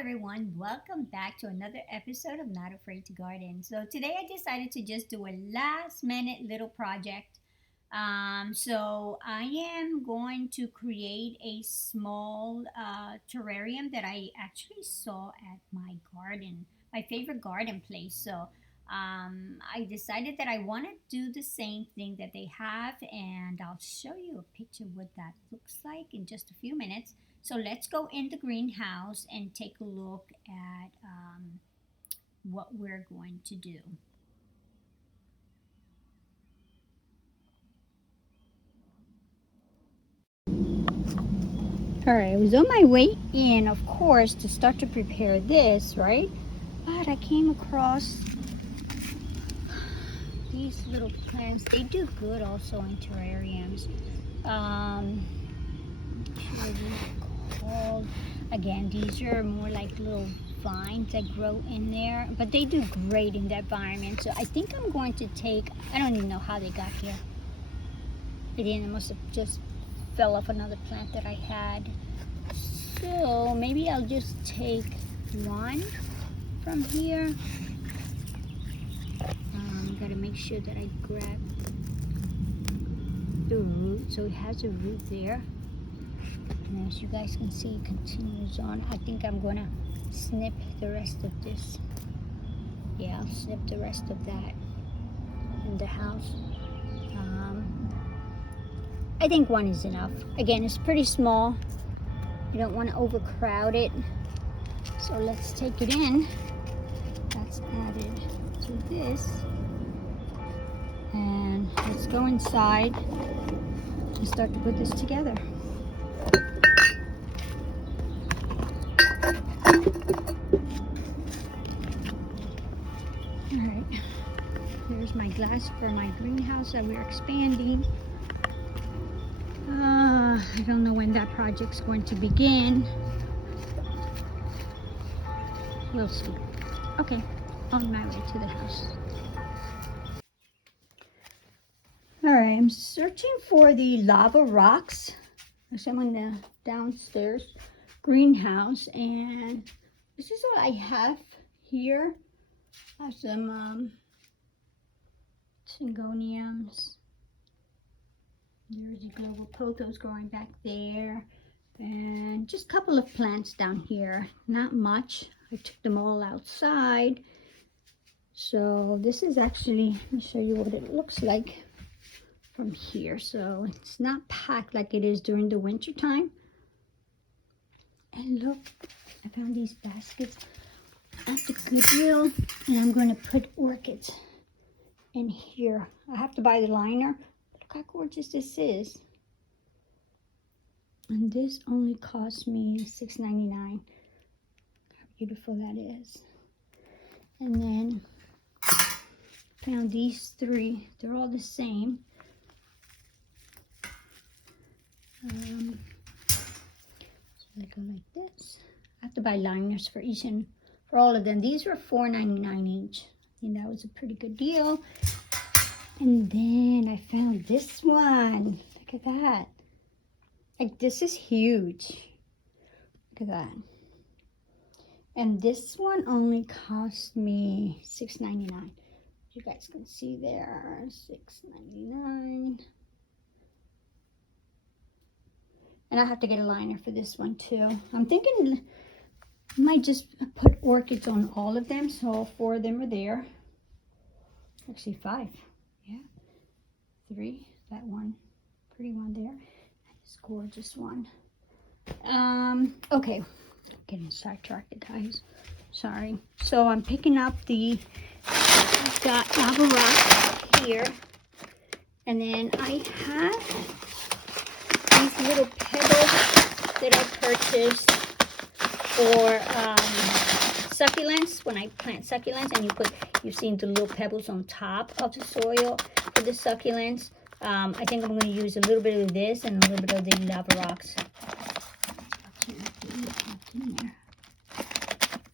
everyone, welcome back to another episode of Not Afraid to Garden. So today I decided to just do a last minute little project. So I am going to create a small terrarium that I actually saw at my garden, my favorite garden place. So I decided that I want to do the same thing that they have, and I'll show you a picture of what that looks like in just a few minutes. So let's go in the greenhouse and take a look at what we're going to do. All right, I was on my way in, of course, to start to prepare this, right? But I came across these little plants. They do good also in terrariums. What these are called. Again, these are more like little vines that grow in there, but they do great in that environment. So I think I'm going to take, I don't even know how they got here. It didn't, it must have just fell off another plant that I had. So maybe I'll just take one from here. Gotta make sure that I grab the root. So it has a root there. And as you guys can see, it continues on. I think I'm gonna snip the rest of this. Yeah, I'll snip the rest of that in the house. I think one is enough. Again, it's pretty small. You don't want to overcrowd it. So let's take it in. That's added to this. And let's go inside and start to put this together. Alright, here's my glass for my greenhouse that we're expanding. I don't know when that project's going to begin. We'll see. Okay, on my way to the house. Alright, I'm searching for the lava rocks. There's some in the downstairs greenhouse, and this is what I have here. I have some syngoniums. There's the global pothos growing back there, and just a couple of plants down here. Not much. I took them all outside. So this is actually, let me show you what it looks like from here. So it's not packed like it is during the winter time. And look, I found these baskets at the Goodwill, and I'm going to put orchids in here. I have to buy the liner. Look how gorgeous this is. And this only cost me $6.99. How beautiful that is. And then found these three. They're all the same. So they go like this. I have to buy liners for each and for all of them. These were $4.99 each. I think that was a pretty good deal. And then I found this one. Look at that. Like, this is huge. Look at that. And this one only cost me $6.99. You guys can see there, $6.99. And I have to get a liner for this one too. I'm thinking I might just put orchids on all of them, so all four of them are there. Actually 5. Yeah. 3. That one. Pretty one there. And this gorgeous one. Okay. Getting sidetracked, guys. Sorry. So I'm picking up I've got lava rock here. And then I have these little pebbles that I purchased for succulents. When I plant succulents, and you've seen the little pebbles on top of the soil for the succulents. I think I'm going to use a little bit of this and a little bit of the lava rocks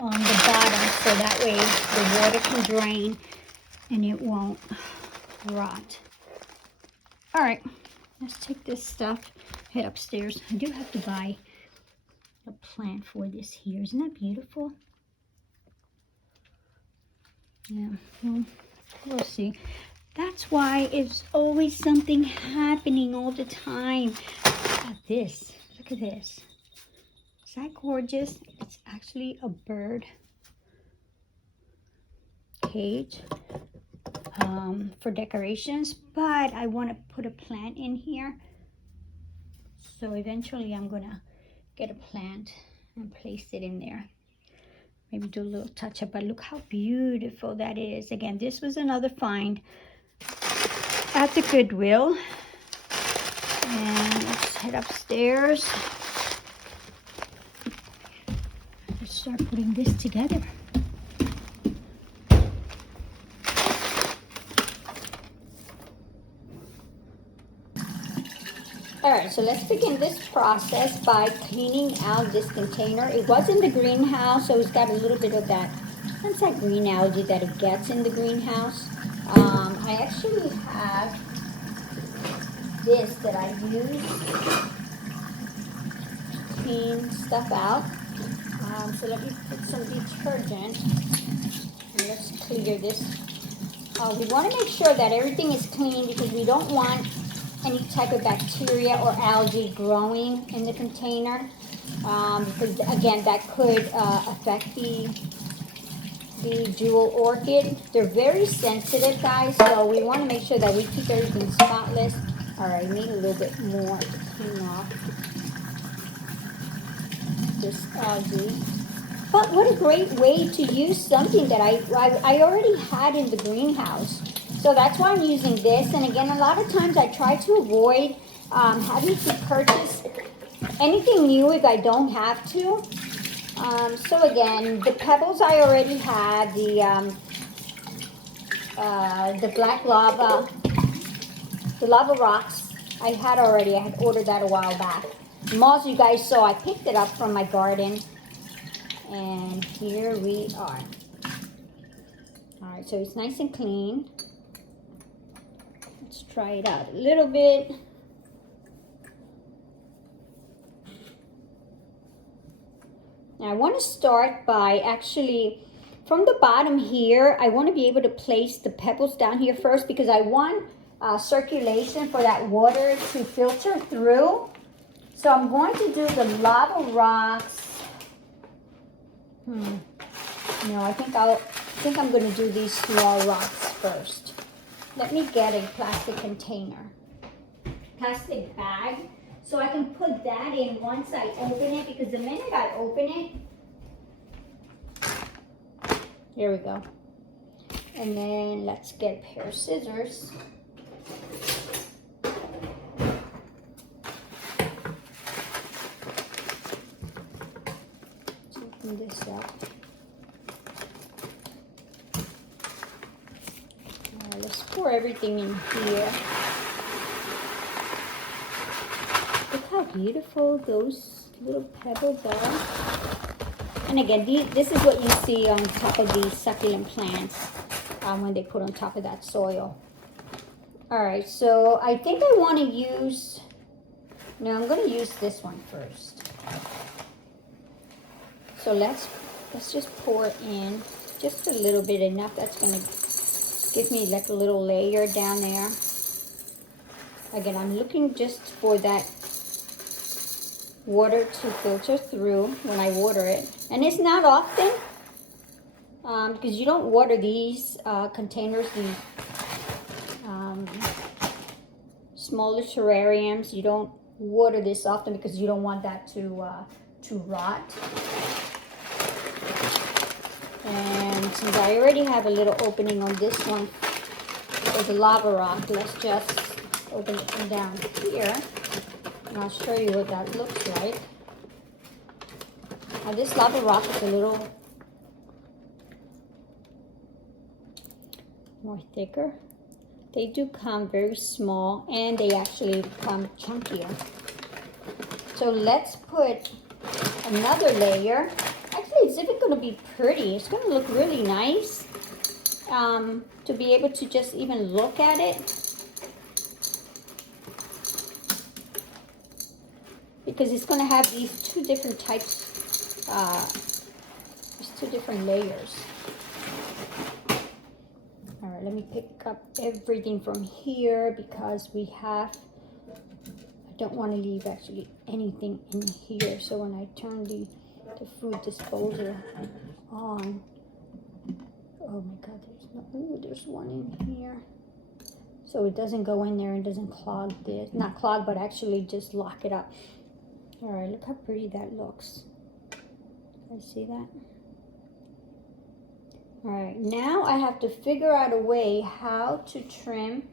on the bottom, so that way the water can drain and it won't rot. All right, let's take this stuff, head upstairs. I do have to buy a plant for this here. Isn't that beautiful? Yeah, well, we'll see. That's why it's always something happening all the time. Look at this. Look at this. Is that gorgeous? It's actually a bird cage for decorations, but I want to put a plant in here. So eventually I'm gonna get a plant and place it in there. Maybe do a little touch up, but look how beautiful that is. Again, this was another find at the Goodwill. And let's head upstairs. Let's start putting this together. Alright, so let's begin this process by cleaning out this container. It was in the greenhouse, so it's got a little bit of that, that's that green algae that it gets in the greenhouse. I actually have this that I use to clean stuff out. So let me put some detergent and let's clear this. We want to make sure that everything is clean because we don't want any type of bacteria or algae growing in the container, because again that could affect the jewel orchid. They're very sensitive, guys, so we want to make sure that we keep everything spotless. All right, need a little bit more to clean off this algae. But what a great way to use something that I already had in the greenhouse. So that's why I'm using this. And again, a lot of times I try to avoid having to purchase anything new if I don't have to. So again, the pebbles I already had, the black lava, the lava rocks I had already. I had ordered that a while back. Moss, you guys saw, I picked it up from my garden. And here we are. All right, so it's nice and clean. Let's try it out a little bit. Now I want to start by actually, from the bottom here, I want to be able to place the pebbles down here first because I want circulation for that water to filter through. So I'm going to do the lava rocks. No, I think I'm going to do these small rocks first. Let me get a plastic container, plastic bag, so I can put that in once I open it, because the minute I open it, here we go. And then let's get a pair of scissors. Open this up. Let's pour everything in here. Look how beautiful those little pebbles are. And again, this is what you see on top of these succulent plants when they put on top of that soil. All right, so I think I want to use, no, I'm going to use this one first. So let's just pour in just a little bit, enough that's going to give me like a little layer down there. Again, I'm looking just for that water to filter through when I water it. And it's not often, because you don't water these containers, these smaller terrariums. You don't water this often because you don't want that to rot. And since I already have a little opening on this one, there's a lava rock. Let's just open it from down here, and I'll show you what that looks like. Now this lava rock is a little more thicker. They do come very small, and they actually come chunkier. So let's put another layer. Actually, it's even going to be pretty. It's going to look really nice to be able to just even look at it. because it's going to have these two different types, these two different layers. All right, let me pick up everything from here because we have, I don't want to leave actually anything in here. So when I turn the food disposer on, oh my God, there's no, ooh, there's one in here. So it doesn't go in there and doesn't clog this, not clog, but actually just lock it up. All right, look how pretty that looks. I see that. All right, now I have to figure out a way how to trim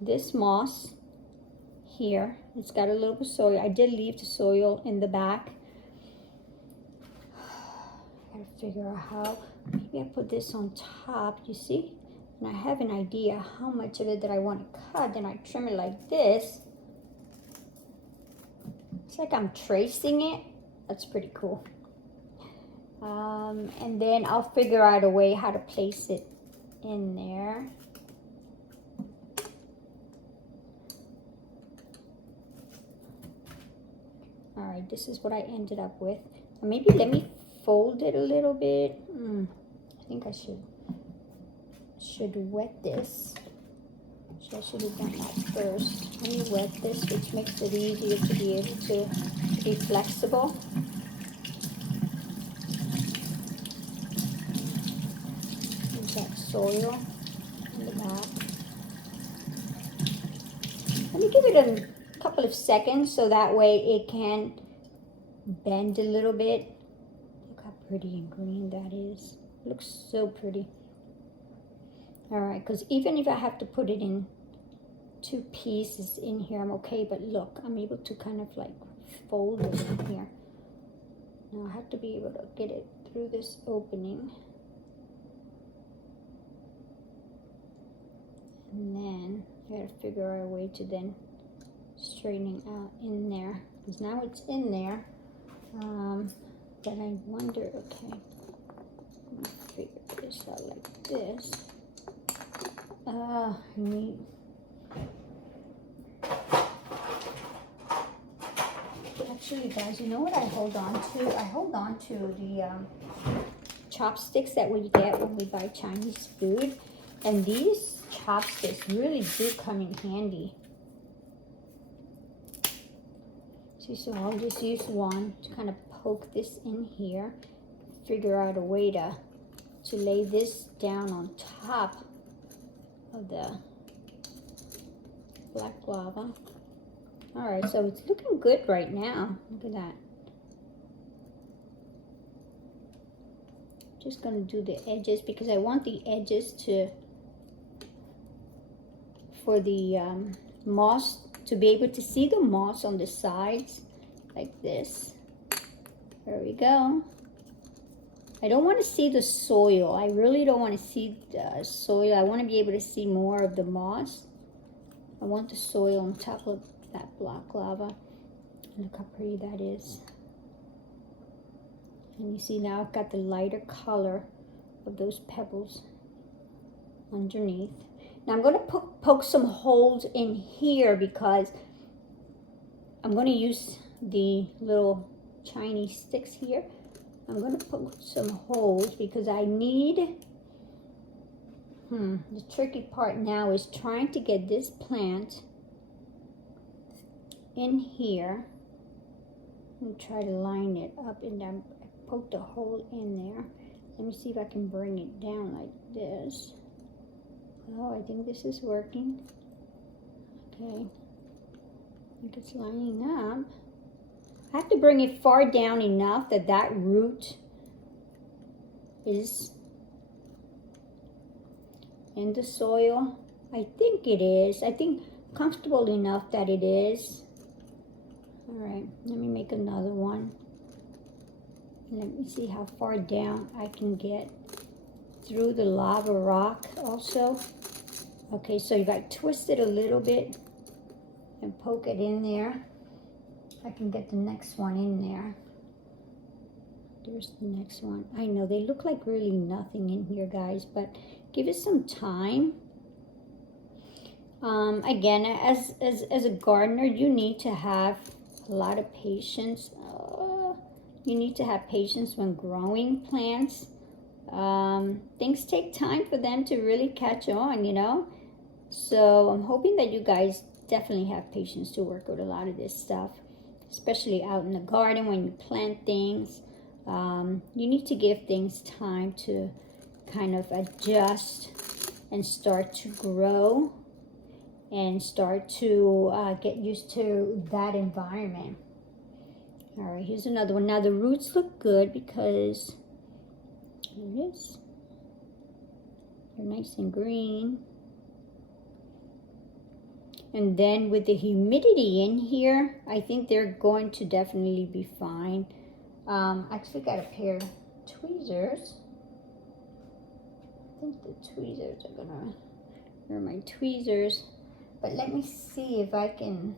this moss here. It's got a little bit of soil. I did leave the soil in the back. I gotta figure out how. Maybe I put this on top, you see? And I have an idea how much of it that I want to cut. Then I trim it like this. It's like I'm tracing it. That's pretty cool. And then I'll figure out a way how to place it in there. All right, this is what I ended up with. Maybe let me fold it a little bit. I think I should wet this. So I should have done that first. Let me wet this, which makes it easier to be able to be flexible. There's that soil in the back. Let me give it a couple of seconds so that way it can bend a little bit. Look how pretty and green that is. It looks so pretty. All right, because even if I have to put it in two pieces in here, I'm okay. But look, I'm able to kind of like fold it in here. Now I have to be able to get it through this opening. And then I gotta figure out a way to then straightening out in there. Because now it's in there. But I wonder, okay, let me figure this out like this. Neat. Actually, guys, you know what I hold on to? I hold on to the chopsticks that we get when we buy Chinese food. And these chopsticks really do come in handy. See, so I'll just use one to kind of poke this in here. Figure out a way to lay this down on top of the black lava. All right, so it's looking good right now. Look at that. Just gonna do the edges because I want the edges for the moss, to be able to see the moss on the sides like this. There we go. I don't want to see the soil. I really don't want to see the soil. I want to be able to see more of the moss. I want the soil on top of that black lava. Look how pretty that is. And you see now I've got the lighter color of those pebbles underneath. Now I'm going to poke some holes in here because I'm going to use the little Chinese sticks here. I'm going to poke some holes because I need, the tricky part now is trying to get this plant in here and try to line it up, and I poked a hole in there. Let me see if I can bring it down like this. Oh, I think this is working. Okay, I think it's lining up. I have to bring it far down enough that that root is in the soil. I think it is. I think comfortable enough that it is. All right, let me make another one. Let me see how far down I can get through the lava rock also. Okay, so if I twist it a little bit and poke it in there, I can get the next one in there. There's the next one. I know they look like really nothing in here, guys, but give it some time. Again, as a gardener, you need to have a lot of patience. You need to have patience when growing plants. Things take time for them to really catch on, you know. So I'm hoping that you guys definitely have patience to work with a lot of this stuff, especially out in the garden when you plant things. You need to give things time to kind of adjust and start to grow and start to get used to that environment. All right, here's another one. Now the roots look good because here it is. They're nice and green. And then with the humidity in here, I think they're going to definitely be fine. I actually got a pair of tweezers. I think the tweezers are gonna, they're my tweezers. But let me see if I can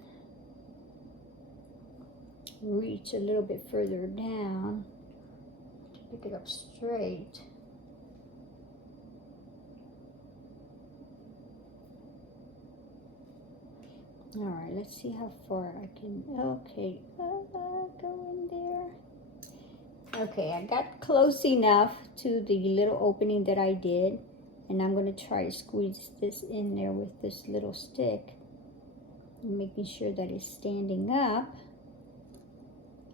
reach a little bit further down to pick it up straight. All right, let's see how far I can, okay, go in there. Okay, I got close enough to the little opening that I did, and I'm going to try to squeeze this in there with this little stick, making sure that it's standing up.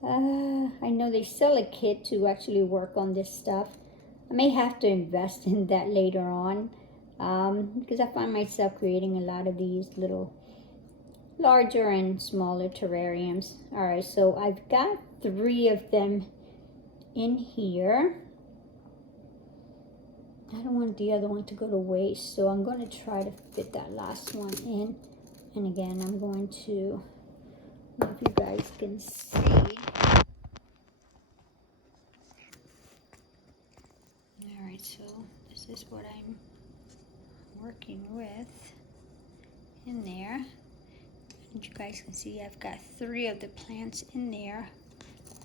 I know they sell a kit to actually work on this stuff. I may have to invest in that later on, because I find myself creating a lot of these little larger and smaller terrariums. All right, so I've got 3 of them in here. I don't want the other one to go to waste, so I'm going to try to fit that last one in. And again, I'm going to, I don't know if you guys can see. All right, so this is what I'm working with in there. And you guys can see I've got 3 of the plants in there.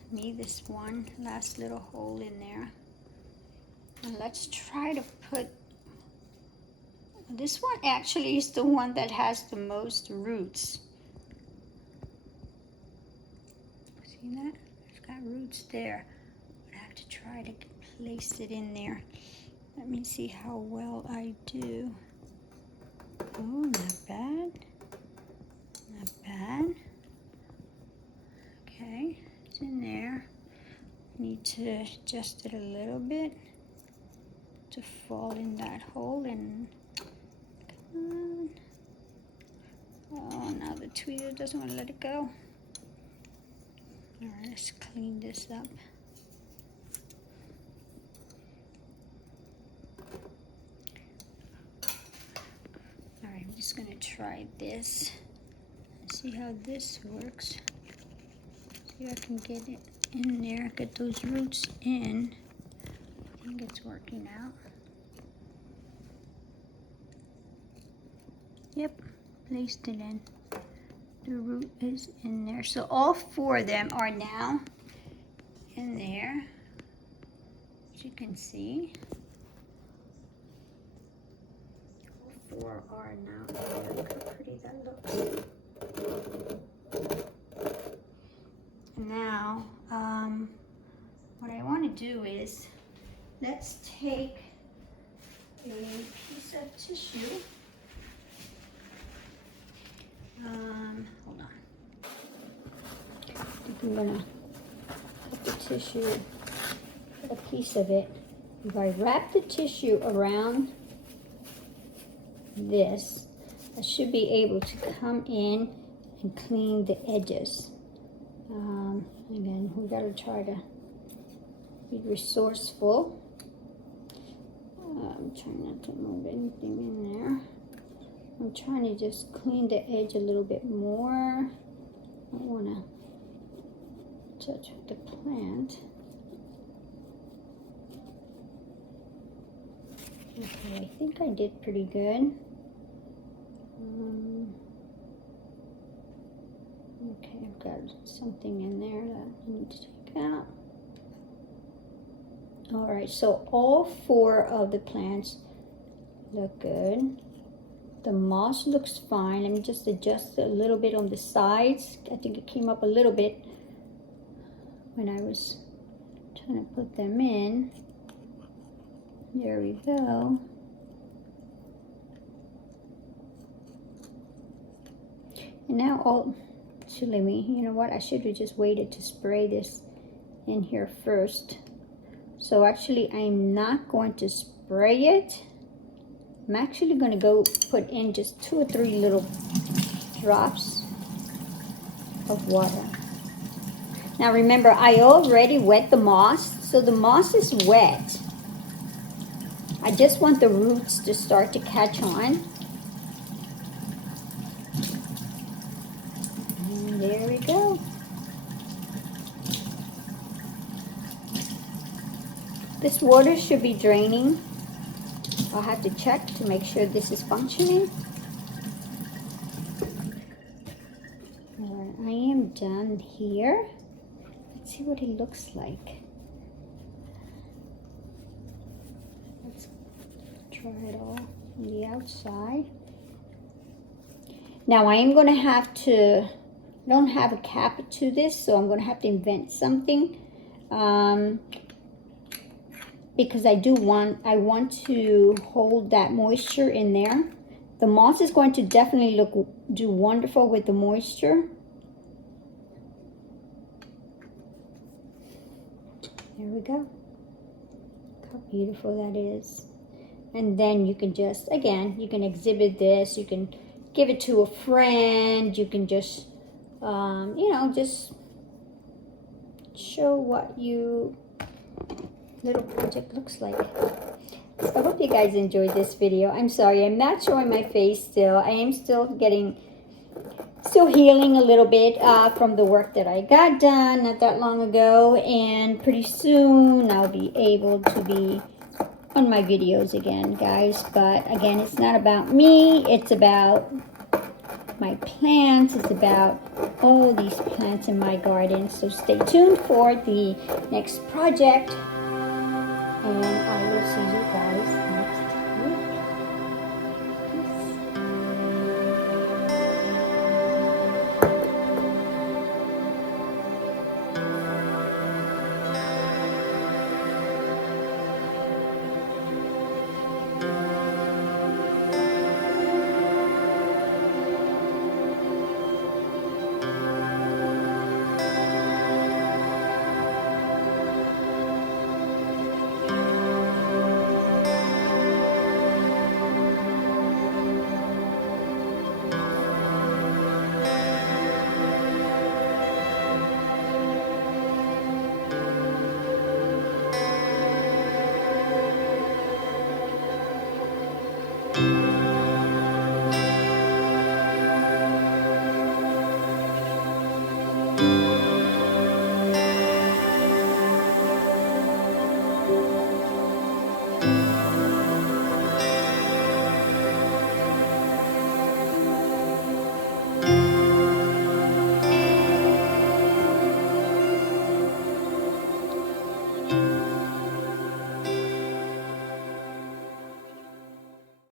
Need this one last little hole in there. And let's try to put, this one actually is the one that has the most roots. See that? It's got roots there. I have to try to place it in there. Let me see how well I do. Oh, not bad. Not bad. Okay, it's in there. Need to adjust it a little bit to fall in that hole, and come on. Oh, now the tweezer doesn't want to let it go. All right, let's clean this up. All right, I'm just gonna try this. See how this works. See if I can get it in there, get those roots in. I think it's working out. Yep, placed it in. The root is in there. So all 4 of them are now in there, as you can see. All 4 are now in there. Look how pretty that looks. Now, what I want to do is, let's take a piece of tissue. Hold on. I think I'm gonna cut the tissue, a piece of it. If I wrap the tissue around this, I should be able to come in and clean the edges. Again, we gotta try to be resourceful. I'm trying not to move anything in there. I'm trying to just clean the edge a little bit more. I don't want to touch the plant. Okay, I think I did pretty good. Okay, I've got something in there that I need to take out. All right, so all 4 of the plants look good. The moss looks fine. Let me just adjust a little bit on the sides. I think it came up a little bit when I was trying to put them in. There we go. And now let me, you know what, I should have just waited to spray this in here first. So actually I'm not going to spray it. I'm actually going to go put in just 2 or 3 little drops of water. Now remember, I already wet the moss, so the moss is wet. I just want the roots to start to catch on. And there we go. This water should be draining. I'll have to check to make sure this is functioning. Alright, I am done here. Let's see what it looks like. Let's try it all on the outside. Now I am going to have to, I don't have a cap to this, so I'm going to have to invent something. Because I want to hold that moisture in there. The moss is going to definitely do wonderful with the moisture. There we go. Look how beautiful that is. And then you can just, again, you can exhibit this. You can give it to a friend. You can just, you know, just show what you little project looks like. So I hope you guys enjoyed this video. I'm sorry, I'm not showing my face still. I am still healing a little bit from the work that I got done not that long ago, and pretty soon I'll be able to be on my videos again, guys. But again, it's not about me, it's about my plants, it's about all these plants in my garden. So stay tuned for the next project. And I will see you guys next week. Peace.